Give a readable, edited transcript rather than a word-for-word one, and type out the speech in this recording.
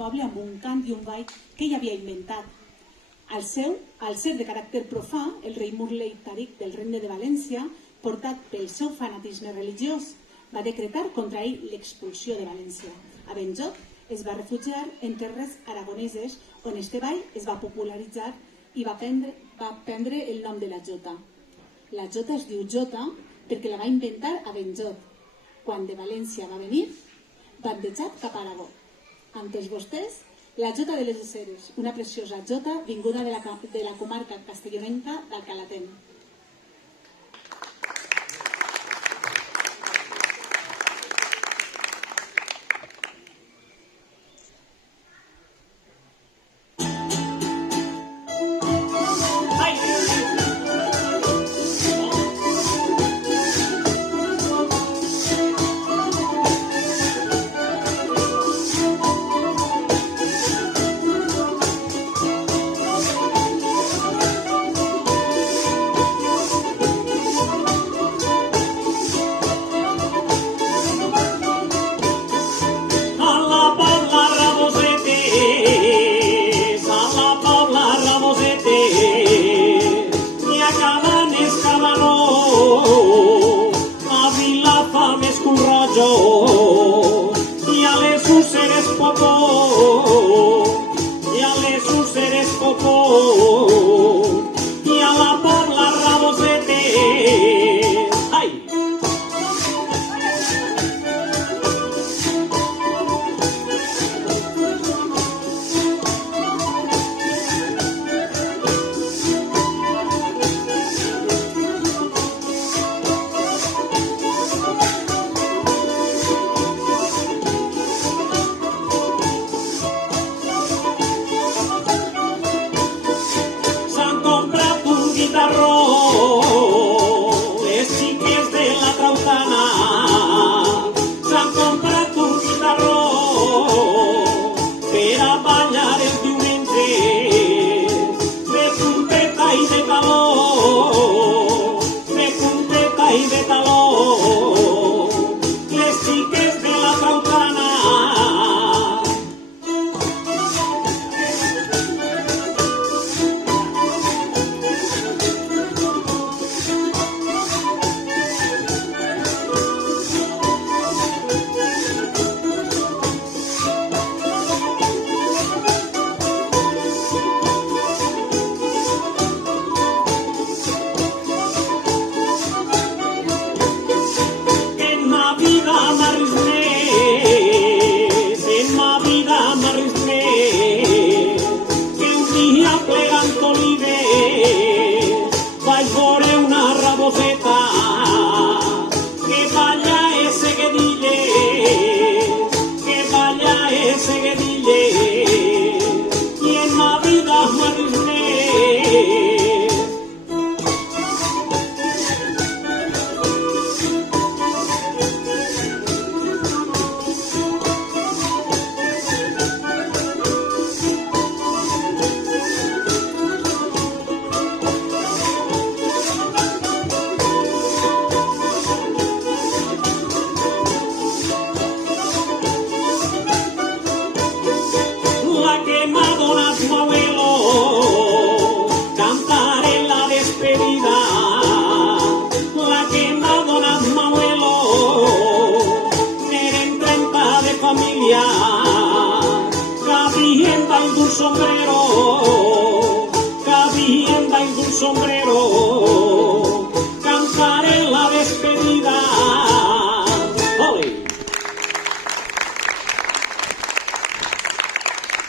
poble amb un cant i un ball que ell havia inventat. Al ser de caràcter profà, el rei Murley Tariq del Regne de València, portat pel seu fanatisme religiós, va decretar contra ell l'expulsió de València. A Benjot es va refugiar en terres aragoneses on este ball es va popularitzar i va prendre el nom de la jota. La jota es diu jota perquè la va inventar a Benjot. Quan de València va venir, bandejat cap a Aragó. Amb tots vostès, la jota de les Useres, una preciosa jota vinguda de la comarca castellonenca d'Alcalatem. sombrero